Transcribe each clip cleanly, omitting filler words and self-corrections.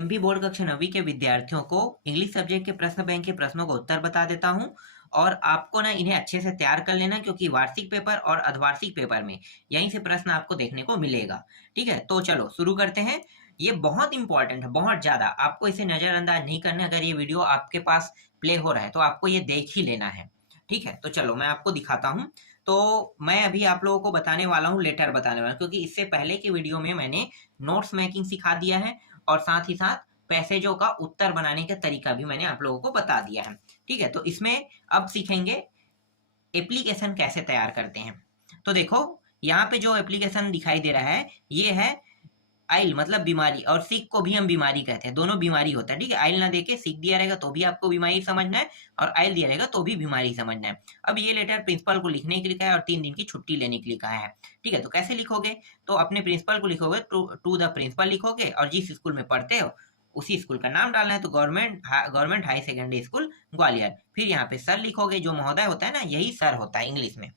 MP board कक्षा 9वीं के विद्यार्थियों को इंग्लिश सब्जेक्ट के प्रश्न बैंक के प्रश्नों का उत्तर बता देता हूं। और आपको ना इन्हें अच्छे से तैयार कर लेना, क्योंकि वार्षिक पेपर और अर्धवार्षिक पेपर में यहीं से प्रश्न आपको देखने को मिलेगा। ठीक है, तो चलो शुरू करते हैं। ये बहुत इंपॉर्टेंट है, बहुत ज्यादा। आपको इसे नजरअंदाज नहीं करना। अगर ये वीडियो आपके पास प्ले हो रहा है तो आपको ये देख ही लेना है। ठीक है, तो चलो मैं आपको दिखाता हूँ। तो मैं अभी आप लोगों को बताने वाला हूँ, लेटर बताने वाला हूँ, क्योंकि इससे पहले की वीडियो में मैंने नोट्स मेकिंग सिखा दिया है और साथ ही साथ पैसेजों का उत्तर बनाने का तरीका भी मैंने आप लोगों को बता दिया है। ठीक है, तो इसमें अब सीखेंगे एप्लीकेशन कैसे तैयार करते हैं। तो देखो, यहाँ पे जो एप्लीकेशन दिखाई दे रहा है ये है आइल, मतलब बीमारी, और सिक को भी हम बीमारी कहते हैं। दोनों बीमारी होता है। ठीक है, आइल ना देके सिक दिया रहेगा तो भी आपको बीमारी समझना है, और आइल दिया रहेगा तो भी बीमारी समझना है। अब ये लेटर प्रिंसिपल को लिखने के लिए कहा है और 3 दिन की छुट्टी लेने के लिए कहा है। ठीक है, तो कैसे लिखोगे? तो अपने प्रिंसिपल को लिखोगे, टू द प्रिंसिपल लिखोगे, और जिस स्कूल में पढ़ते हो उसी स्कूल का नाम डालना है। तो government high secondary school Gwalior. फिर यहाँ पे सर लिखोगे, जो महोदय होता है ना, यही सर होता है इंग्लिश में।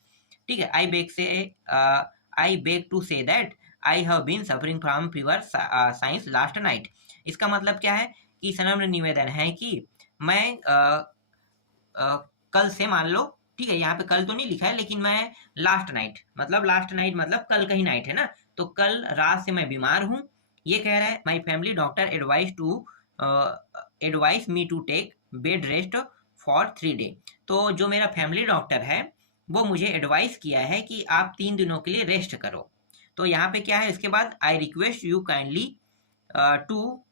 ठीक है, I beg to say that I have been suffering from fever since last night. इसका मतलब क्या है कि सनम्र निवेदन है कि मैं कल से, मान लो, ठीक है, यहाँ पे कल तो नहीं लिखा है, लेकिन मैं लास्ट नाइट मतलब कल का ही नाइट है ना, तो कल रात से मैं बीमार हूँ। ये कह रहा है my family doctor advise me to take bed rest for 3 day. तो जो मेरा फैमिली डॉक्टर है वो मुझे एडवाइस किया है कि आप 3 दिनों के लिए रेस्ट करो। तो यहाँ पे क्या है, इसके बाद I request you kindly to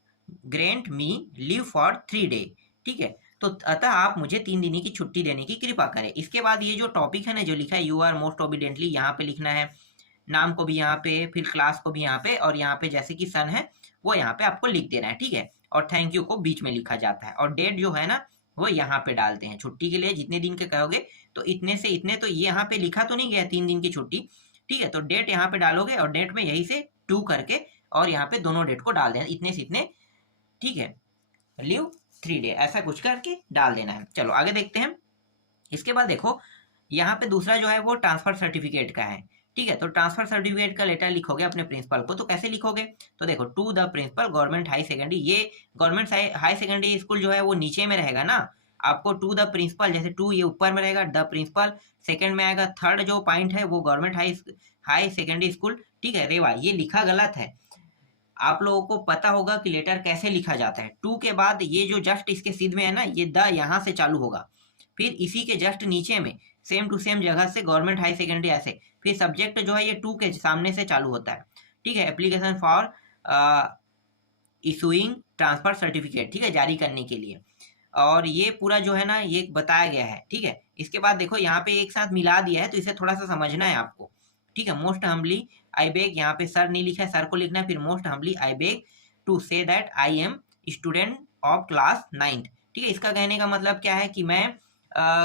grant me leave for 3 day. ठीक है, तो अतः आप मुझे 3 दिन की छुट्टी देने की कृपा करें। इसके बाद ये जो टॉपिक है ना, जो लिखा है यू आर मोस्ट ओबिडेंटली, यहाँ पे लिखना है। नाम को भी यहाँ पे, फिर क्लास को भी यहाँ पे, और यहाँ पे जैसे कि सन है वो यहाँ पे आपको लिख देना है। ठीक है, और थैंक यू को बीच में लिखा जाता है, और डेट जो है ना वो यहाँ पे डालते हैं। छुट्टी के लिए जितने दिन के कहोगे तो इतने से इतने, तो ये यहाँ पे लिखा तो नहीं गया 3 दिन की छुट्टी। ठीक है, तो डेट यहाँ पे डालोगे, और डेट में यही से 2 करके और यहाँ पे दोनों डेट को डाल देना, इतने से इतने। ठीक है, लीव 3 डे, ऐसा कुछ करके डाल देना है। चलो आगे देखते हैं। इसके बाद देखो, यहाँ पे दूसरा जो है वो ट्रांसफर सर्टिफिकेट का है। ठीक है, तो ट्रांसफर सर्टिफिकेट का लेटर लिखोगे अपने प्रिंसिपल को। तो कैसे लिखोगे? तो देखो, to the principal government high secondary, ये गवर्नमेंट हाई सेकेंडरी स्कूल जो है वो नीचे में रहेगा ना। आपको टू द प्रिंसिपल, जैसे टू ये ऊपर में रहेगा, द प्रिंसिपल सेकंड में आएगा, थर्ड जो पॉइंट है वो गवर्नमेंट हाई सेकेंडरी स्कूल। ठीक है, रेवा, ये लिखा गलत है। आप लोगों को पता होगा कि लेटर कैसे लिखा जाता है। टू के बाद ये जो जस्ट इसके सिद्ध में है ना, ये द यहाँ से चालू होगा, फिर इसी के जस्ट नीचे में सेम टू सेम जगह से गवर्नमेंट हाई सेकेंडरी ऐसे, फिर सब्जेक्ट जो है ये टू के सामने से चालू होता है। ठीक है, application for issuing transfer certificate, ठीक है, जारी करने के लिए। और ये पूरा जो है ना ये बताया गया है। ठीक है, इसके बाद देखो यहाँ पे एक साथ मिला दिया है, तो इसे थोड़ा सा समझना है आपको। ठीक है, मोस्ट हम्बली आई बेग, यहाँ पे सर नहीं लिखा है, सर को लिखना है। फिर most humbly I beg to say that I am student of class 9th। ठीक है, इसका कहने का मतलब क्या है कि मैं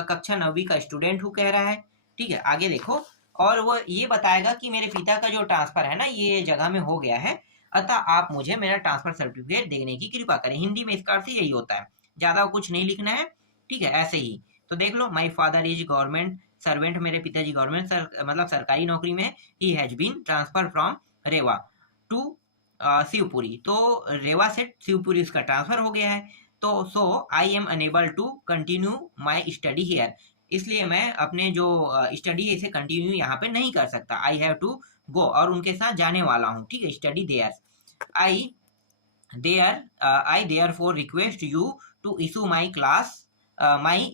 कक्षा 9वीं का स्टूडेंट हूँ, कह रहा है। ठीक है, आगे देखो, और वो ये बताएगा कि मेरे पिता का जो ट्रांसफर है ना ये जगह में हो गया है, अतः आप मुझे मेरा ट्रांसफर सर्टिफिकेट देने की कृपा करें। हिंदी में इसका अर्थ यही होता है, ज्यादा कुछ नहीं लिखना है। ठीक है, ऐसे ही। तो देख लो, my father is government servant, मेरे पिताजी गवर्नमेंट मतलब सरकारी नौकरी में है। He has been transfer from Rewa to Shivpuri, तो रेवा से शिवपुरी उसका ट्रांसफर हो गया है। तो so I am unable to continue my study here, इसलिए मैं अपने जो स्टडी है इसे कंटिन्यू यहाँ पे नहीं कर सकता। आई हैव टू गो, और उनके साथ जाने वाला हूँ। ठीक है, study there. I I therefore request you to issue my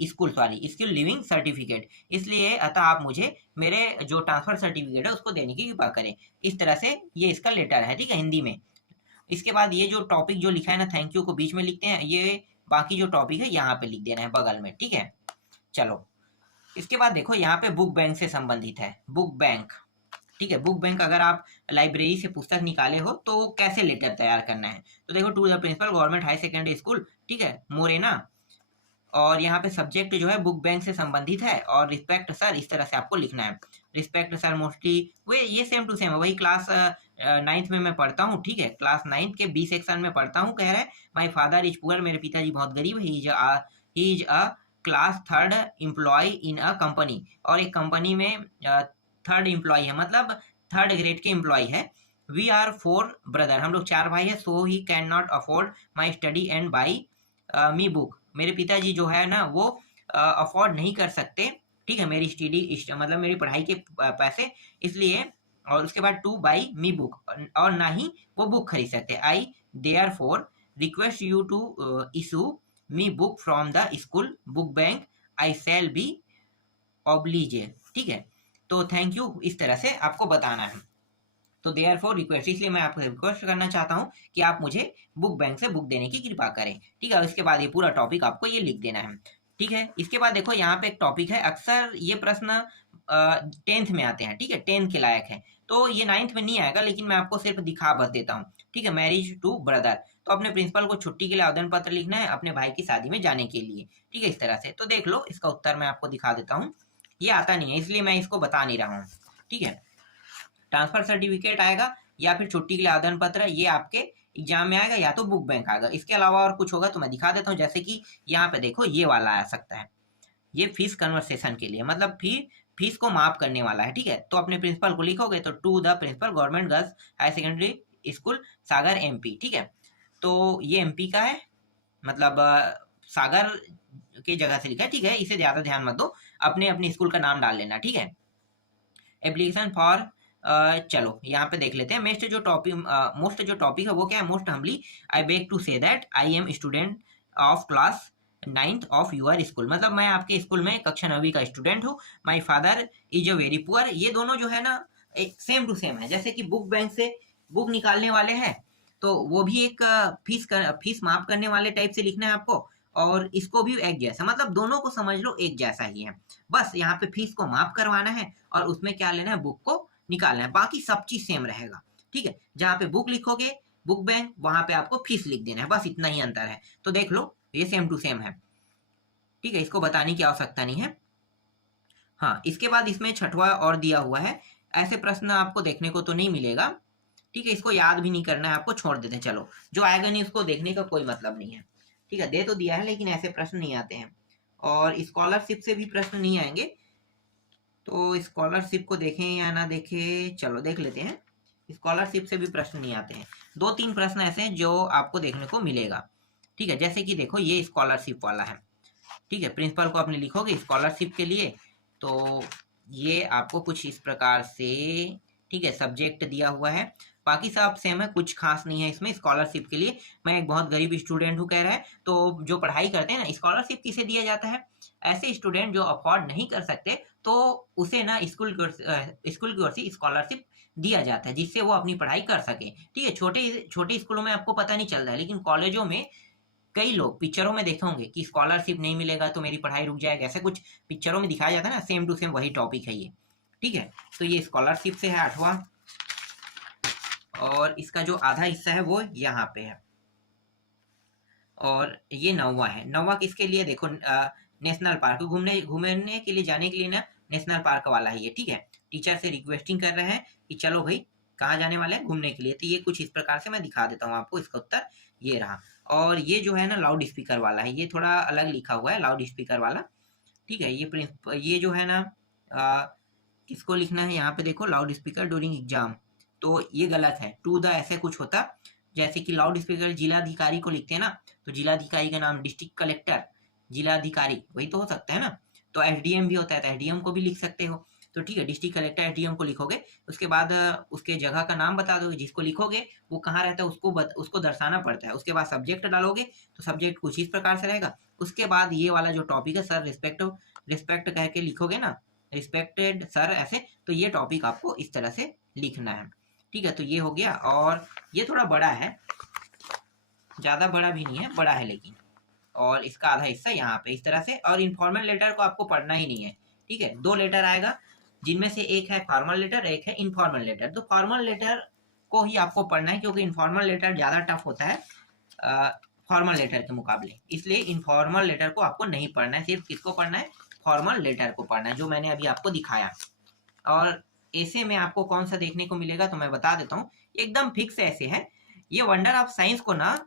school leaving certificate, इसलिए अतः आप मुझे मेरे जो ट्रांसफर सर्टिफिकेट है उसको देने की कृपा करें। इस तरह से ये इसका लेटर है। ठीक है, हिंदी में। इसके बाद ये जो टॉपिक जो लिखा है ना, थैंक यू को बीच में लिखते हैं, ये बाकी जो टॉपिक है यहाँ पे लिख देना है बगल में। ठीक है, चलो इसके बाद देखो, यहाँ पे बुक बैंक से संबंधित है, बुक बैंक। ठीक है, बुक बैंक, अगर आप लाइब्रेरी से पुस्तक निकाले हो तो कैसे लेटर तैयार करना है। तो देखो, to the principal government high secondary school, ठीक है, मोरेना, और यहाँ पे सब्जेक्ट जो है बुक बैंक से संबंधित है, और रिस्पेक्ट सर, इस तरह से आपको लिखना है। रिस्पेक्ट सर मोस्टली वे ये सेम टू सेम है, वही क्लास 9th में मैं पढ़ता हूँ। ठीक है, क्लास 9th के बी सेक्शन में पढ़ता हूँ। कह रहा है माई फादर इज पुअर, मेरे पिताजी बहुत गरीब है। He is a class 3rd employ in a company, और एक कंपनी में 3rd एम्प्लॉय है, मतलब 3rd ग्रेड के एम्प्लॉय है। वी आर 4 ब्रदर, हम लोग 4 भाई है, so he can not afford my study and buy me book, मेरे पिताजी जो है ना वो अफोर्ड नहीं कर सकते, ठीक है, मेरी स्टडी मतलब मेरी पढ़ाई के पैसे, इसलिए, और उसके बाद टू बाई मी बुक, और ना ही वो बुक खरीद सकते। I therefore request you to issue me book from the school book bank, I shall be obliged, ठीक है। तो थैंक यू इस तरह से आपको बताना है। तो देयर फॉर रिक्वेस्ट, इसलिए मैं आपको रिक्वेस्ट करना चाहता हूँ कि आप मुझे बुक बैंक से बुक देने की कृपा करें, ठीक है। इसके बाद ये पूरा टॉपिक आपको ये लिख देना है, ठीक है। इसके बाद देखो यहाँ पे एक टॉपिक है, अक्सर ये प्रश्न 10th में आते हैं, ठीक है, 10th के लायक है, तो ये 9th में नहीं आएगा, लेकिन मैं आपको सिर्फ दिखा बस देता हूँ, ठीक है। मैरिज टू ब्रदर, तो अपने प्रिंसिपल को छुट्टी के लिए आवेदन पत्र लिखना है अपने भाई की शादी में जाने के लिए, ठीक है, इस तरह से। तो देख लो इसका उत्तर मैं आपको दिखा देता हूँ, ये आता नहीं है इसलिए मैं इसको बता नहीं रहा हूँ, ठीक है। ट्रांसफर सर्टिफिकेट आएगा या फिर छुट्टी के लिए आवेदन पत्र, ये आपके एग्जाम में आएगा या तो बुक बैंक आएगा। इसके अलावा और कुछ होगा तो मैं दिखा देता हूँ, जैसे कि यहाँ पे देखो ये वाला आ सकता है, ये फीस कन्वर्सेशन के लिए, मतलब फीस को माफ करने वाला है, ठीक है। तो अपने प्रिंसिपल को लिखोगे तो to the principal government girls higher secondary school Sagar MP, ठीक है। तो ये एमपी का है, मतलब सागर की जगह से लिखा है, ठीक है, इसे ज्यादा ध्यान मत दो, अपने अपने स्कूल का नाम डाल लेना, ठीक है। एप्लीकेशन फॉर चलो यहाँ पे देख लेते हैं। मोस्ट जो टॉपिक है वो क्या है, most humbly I beg to say that I am student of class 9th of your school, मतलब मैं आपके स्कूल में कक्षा 9वीं का स्टूडेंट हूँ। माई father is a very poor, ये दोनों जो है ना एक सेम टू सेम है, जैसे कि बुक बैंक से बुक निकालने वाले हैं तो वो भी एक फीस माफ करने वाले टाइप से लिखना है आपको, और इसको भी एक जैसा, मतलब दोनों को समझ लो एक जैसा ही है, बस यहाँ पे फीस को माफ करवाना है और उसमें क्या लेना है, बुक को निकालना है, बाकी सब चीज सेम रहेगा, ठीक है। जहाँ पे बुक लिखोगे बुक बैंक, वहां पे आपको फीस लिख देना है, बस इतना ही अंतर है। तो देख लो ये सेम टू सेम है, ठीक है, इसको बताने की आवश्यकता नहीं है। हाँ, इसके बाद इसमें छठवा और दिया हुआ है, ऐसे प्रश्न आपको देखने को तो नहीं मिलेगा, ठीक है, इसको याद भी नहीं करना है आपको, छोड़ देते हैं, चलो जो आएगा नहीं उसको देखने का कोई मतलब नहीं है, ठीक है। दे तो दिया है लेकिन ऐसे प्रश्न नहीं आते हैं, और स्कॉलरशिप से भी प्रश्न नहीं आएंगे, तो स्कॉलरशिप को देखें या ना देखें, चलो देख लेते हैं। स्कॉलरशिप से भी प्रश्न नहीं आते हैं, 2-3 प्रश्न ऐसे हैं जो आपको देखने को मिलेगा, ठीक है। जैसे कि देखो ये स्कॉलरशिप वाला है, ठीक है, प्रिंसिपल को अपने लिखोगे स्कॉलरशिप के लिए, तो ये आपको कुछ इस प्रकार से, ठीक है, सब्जेक्ट दिया हुआ है, बाकी सब सेम है, कुछ खास नहीं है इसमें। स्कॉलरशिप के लिए मैं एक बहुत गरीब स्टूडेंट हूँ कह रहा है, तो जो पढ़ाई करते हैं ना, स्कॉलरशिप किसे दिया जाता है, ऐसे स्टूडेंट जो अफोर्ड नहीं कर सकते, तो उसे ना स्कूल की ओर से स्कॉलरशिप दिया जाता है, जिससे वो अपनी पढ़ाई कर सके, ठीक है। छोटे छोटे स्कूलों में आपको पता नहीं चल रहा है, लेकिन कॉलेजों में कई लोग पिक्चरों में देखे होंगे कि स्कॉलरशिप नहीं मिलेगा तो मेरी पढ़ाई रुक जाएगी, ऐसा कुछ पिक्चरों में दिखाया जाता है ना, सेम टू सेम वही टॉपिक है ये, ठीक है। तो ये स्कॉलरशिप से है 8वां, और इसका जो आधा हिस्सा है वो यहाँ पे है, और ये 9वां है। 9वां किसके लिए, देखो नेशनल पार्क, घूमने के लिए जाने के लिए ना नेशनल पार्क वाला है ये, ठीक है। टीचर से रिक्वेस्टिंग कर रहे हैं कि चलो भाई कहाँ जाने वाले हैं, घूमने के लिए, तो ये कुछ इस प्रकार से मैं दिखा देता हूँ आपको, इसका उत्तर ये रहा। और ये जो है ना लाउड स्पीकर वाला है, ये थोड़ा अलग लिखा हुआ है, लाउड स्पीकर वाला, ठीक है। ये जो है ना किसको लिखना है, यहाँ पे देखो लाउड स्पीकर ड्यूरिंग एग्जाम, तो ये गलत है, टू द ऐसे कुछ होता, जैसे कि लाउड स्पीकर जिलाधिकारी को लिखते हैं ना, तो जिलाधिकारी का नाम डिस्ट्रिक्ट कलेक्टर, जिलाधिकारी वही तो हो सकता है ना, तो एसडीएम भी होता है, तो एसडीएम को भी लिख सकते हो, तो ठीक है, डिस्ट्रिक्ट कलेक्टर एसडीएम को लिखोगे, उसके बाद उसके जगह का नाम बता दोगे, जिसको लिखोगे वो कहाँ रहता है उसको दर्शाना पड़ता है, उसके बाद सब्जेक्ट डालोगे, तो सब्जेक्ट कुछ इस प्रकार से रहेगा, उसके बाद ये वाला जो टॉपिक है सर रिस्पेक्ट कह के लिखोगे ना, रिस्पेक्टेड सर ऐसे, तो ये टॉपिक आपको इस तरह से लिखना है, ठीक है। तो ये हो गया, और ये थोड़ा बड़ा है, ज्यादा बड़ा भी नहीं है, बड़ा है लेकिन, और इसका आधा हिस्सा यहाँ पे इस तरह से, और इनफॉर्मल लेटर को आपको पढ़ना ही नहीं है, ठीक है। 2 लेटर आएगा, जिनमें से एक है फॉर्मल लेटर, एक है इनफॉर्मल लेटर, तो फॉर्मल लेटर को ही आपको पढ़ना है, क्योंकि इनफॉर्मल लेटर ज्यादा टफ होता है फॉर्मल लेटर के मुकाबले, इसलिए इनफॉर्मल लेटर को आपको नहीं पढ़ना है, सिर्फ किसको पढ़ना है, फॉर्मल लेटर को पढ़ना है, जो मैंने अभी आपको दिखाया। और ऐसे में आपको कौन सा देखने को मिलेगा तो मैं बता देता हूँ, एकदम फिक्स ऐसे है, ये वंडर ऑफ साइंस को ना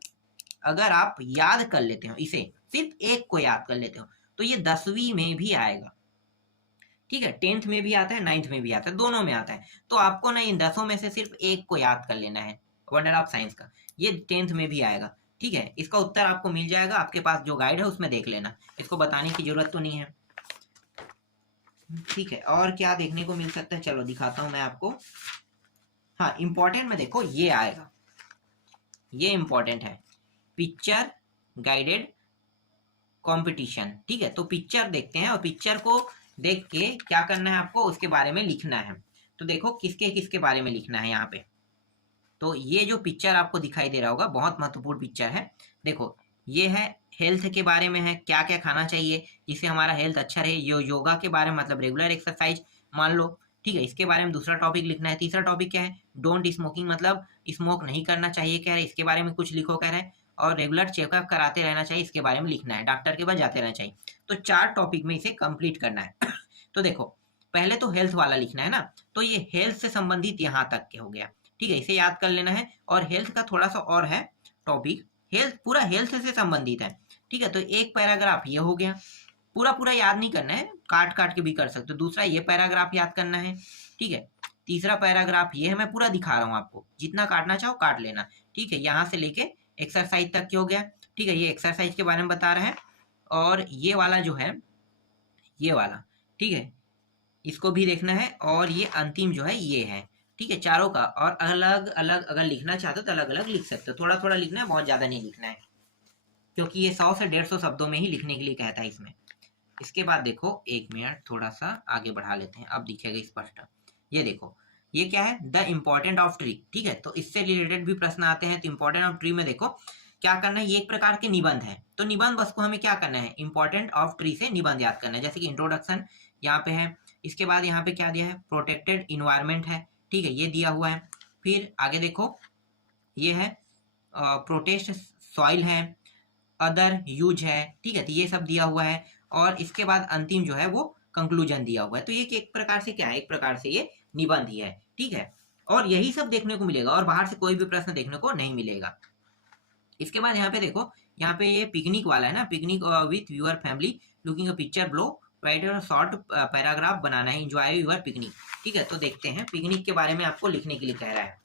अगर आप याद कर लेते हो, इसे सिर्फ एक को याद कर लेते हो, तो ये 10वीं में भी आएगा, ठीक है, 10th में भी आता है, 9th में भी आता है, दोनों में आता है। तो आपको ना इन 10 में से सिर्फ एक को याद कर लेना है, वंडर ऑफ साइंस का, ये 10th में भी आएगा। ठीक है, इसका उत्तर आपको मिल जाएगा, आपके पास जो गाइड है उसमें देख लेना, इसको बताने की जरूरत तो नहीं है। ठीक है, और क्या देखने को मिल सकता है, चलो दिखाता हूं मैं आपको। हाँ, इंपॉर्टेंट में देखो ये आएगा, ये इंपॉर्टेंट है, पिक्चर गाइडेड कंपटीशन। ठीक है, तो पिक्चर देखते हैं और पिक्चर को देख के क्या करना है आपको, उसके बारे में लिखना है। तो देखो किसके किसके बारे में लिखना है यहाँ पे। तो ये जो पिक्चर आपको दिखाई दे रहा होगा बहुत महत्वपूर्ण पिक्चर है। देखो ये है हेल्थ के बारे में है, क्या क्या खाना चाहिए जिससे हमारा हेल्थ अच्छा रहे। योगा के बारे में, मतलब रेगुलर एक्सरसाइज मान लो। ठीक है, इसके बारे में दूसरा टॉपिक लिखना है। तीसरा टॉपिक क्या है, डोंट स्मोकिंग, मतलब स्मोक नहीं करना चाहिए कह रहे, इसके बारे में कुछ लिखो कह रहे हैं। और रेगुलर चेकअप कराते रहना चाहिए, इसके बारे में लिखना है, डॉक्टर के पास जाते रहना चाहिए। तो 4 टॉपिक में इसे कंप्लीट करना है। तो देखो पहले तो हेल्थ वाला लिखना है ना, तो ये हेल्थ से संबंधित यहाँ तक के हो गया। ठीक है, इसे याद कर लेना है। और हेल्थ का थोड़ा सा और है टॉपिक, हेल्थ पूरा हेल्थ से संबंधित है। ठीक है, तो एक पैराग्राफ ये हो गया, पूरा पूरा याद नहीं करना है, काट काट के भी कर सकते हो। दूसरा ये पैराग्राफ याद करना है। ठीक है, तीसरा पैराग्राफ ये है, मैं पूरा दिखा रहा हूँ आपको, जितना काटना चाहो काट लेना। ठीक है, यहाँ से लेके एक्सरसाइज तक के हो गया। ठीक है, ये एक्सरसाइज के बारे में बता रहे हैं। और ये वाला जो है, ये वाला, ठीक है, इसको भी देखना है। और ये अंतिम जो है ये है। ठीक है, चारों का। और अलग अलग अगर लिखना चाहते हो तो अलग अलग लिख सकते हो, थोड़ा थोड़ा लिखना है, बहुत ज्यादा नहीं लिखना है, क्योंकि ये 100 से 150 शब्दों में ही लिखने के लिए कहता है इसमें। इसके बाद देखो, एक मिनट थोड़ा सा आगे बढ़ा लेते हैं, अब दिखेगा स्पष्ट। ये देखो ये क्या है, द इम्पोर्टेंट ऑफ ट्री। ठीक है, तो इससे रिलेटेड भी प्रश्न आते हैं। तो इम्पोर्टेंट ऑफ ट्री में देखो क्या करना है, ये एक प्रकार के निबंध है। तो निबंध बस को हमें क्या करना है, इंपॉर्टेंट ऑफ ट्री से निबंध याद करना है। जैसे कि इंट्रोडक्शन यहाँ पे है, इसके बाद यहाँ पे क्या दिया है, प्रोटेक्टेड इन्वायरमेंट है। ठीक है, ये दिया हुआ है। फिर आगे देखो ये है प्रोटेस्ट सॉइल है, अदर यूज है। ठीक है, तो ये सब दिया हुआ है। और इसके बाद अंतिम जो है वो कंक्लूजन दिया हुआ है। तो ये एक प्रकार से क्या है, एक प्रकार से ये निबंध ही है। ठीक है, और यही सब देखने को मिलेगा, और बाहर से कोई भी प्रश्न देखने को नहीं मिलेगा। इसके बाद यहाँ पे देखो, यहाँ पे ये पिकनिक वाला है ना, picnic with your family looking a picture below, right और शॉर्ट पैराग्राफ बनाना है, एंजॉय यूर पिकनिक। ठीक है, तो देखते हैं पिकनिक के बारे में आपको लिखने के लिए कह रहा है।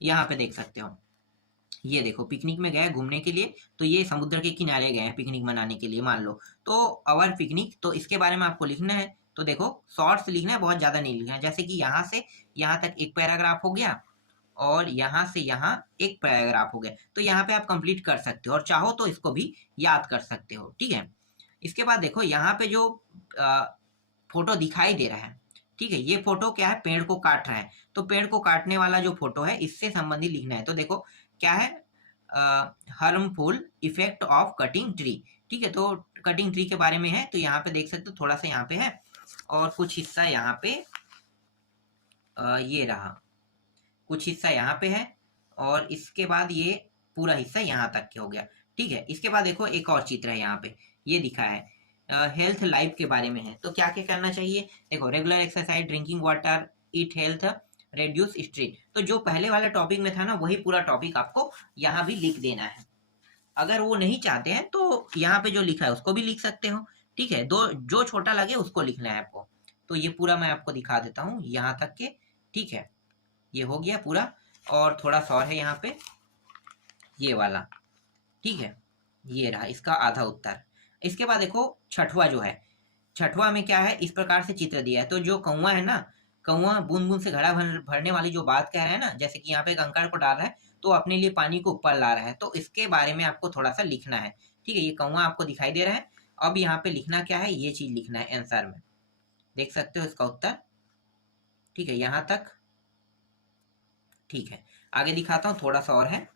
यहाँ पे देख सकते हो, ये देखो पिकनिक में गए घूमने के लिए, तो ये समुद्र के किनारे गए हैं पिकनिक मनाने के लिए मान लो। तो अवर पिकनिक, तो इसके बारे में आपको लिखना है। तो देखो शॉर्ट्स लिखना है, बहुत ज्यादा नहीं लिखना है। जैसे कि यहाँ से यहाँ तक एक पैराग्राफ हो गया, और यहाँ से यहाँ एक पैराग्राफ हो गया। तो यहाँ पे आप कंप्लीट कर सकते हो, और चाहो तो इसको भी याद कर सकते हो। ठीक है, इसके बाद देखो यहाँ पे जो फोटो दिखाई दे रहा है, ठीक है, ये फोटो क्या है, पेड़ को काट रहा है। तो पेड़ को काटने वाला जो फोटो है, इससे संबंधित लिखना है। तो देखो क्या है, harmful effect of cutting tree. ठीक है, तो कटिंग ट्री के बारे में है। तो यहाँ पे देख सकते हो, थोड़ा सा यहाँ पे है, और कुछ हिस्सा यहाँ पे ये रहा, कुछ हिस्सा यहाँ पे है, और इसके बाद ये पूरा हिस्सा यहाँ तक के हो गया। ठीक है, इसके बाद देखो एक और चित्र है, यहाँ पे ये दिखा है हेल्थ लाइफ के बारे में है। तो क्या क्या करना चाहिए, देखो रेगुलर एक्सरसाइज, ड्रिंकिंग वाटर, ईट हेल्थ, रेड्यूस स्ट्रेस। तो जो पहले वाला टॉपिक में था ना, वही पूरा टॉपिक आपको यहाँ भी लिख देना है। अगर वो नहीं चाहते हैं तो यहाँ पे जो लिखा है उसको भी लिख सकते हो। ठीक है, दो जो छोटा लगे उसको लिखना है आपको। तो ये पूरा मैं आपको दिखा देता हूँ यहाँ तक के। ठीक है, ये हो गया पूरा, और थोड़ा सा और है यहाँ पे, ये वाला। ठीक है, ये रहा इसका आधा उत्तर। इसके बाद देखो छठवा जो है, छठवा में क्या है, इस प्रकार से चित्र दिया है। तो जो कौवा है ना, कौवा बूंद बूंद से घड़ा भरने वाली जो बात कह रहा है ना, जैसे कि यहाँ पे कंकड़ को डाल रहा है तो अपने लिए पानी को ऊपर ला रहा है, तो इसके बारे में आपको थोड़ा सा लिखना है। ठीक है, ये कौवा आपको दिखाई दे रहा है। अब यहाँ पे लिखना क्या है, ये चीज लिखना है आंसर में, देख सकते हो इसका उत्तर। ठीक है, यहाँ तक ठीक है। आगे दिखाता हूँ, थोड़ा सा और है,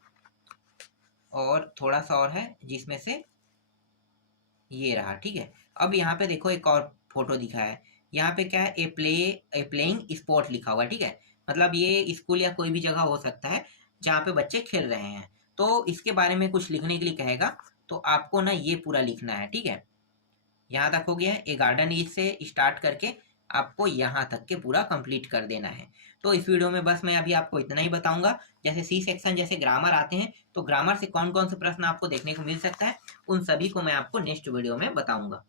और थोड़ा सा और है, जिसमें से ये रहा। ठीक है, अब यहाँ पे देखो एक और फोटो दिखा है। यहाँ पे क्या है, ए प्लेइंग स्पोर्ट लिखा हुआ है। ठीक है, मतलब ये स्कूल या कोई भी जगह हो सकता है जहाँ पे बच्चे खेल रहे हैं। तो इसके बारे में कुछ लिखने के लिए कहेगा, तो आपको ना ये पूरा लिखना है। ठीक है, यहाँ तक हो गया। ए गार्डन इज से स्टार्ट करके आपको यहाँ तक के पूरा कंप्लीट कर देना है। तो इस वीडियो में बस मैं अभी आपको इतना ही बताऊंगा। जैसे सी सेक्शन जैसे ग्रामर आते हैं, तो ग्रामर से कौन कौन से प्रश्न आपको देखने को मिल सकता है, उन सभी को मैं आपको नेक्स्ट वीडियो में बताऊंगा।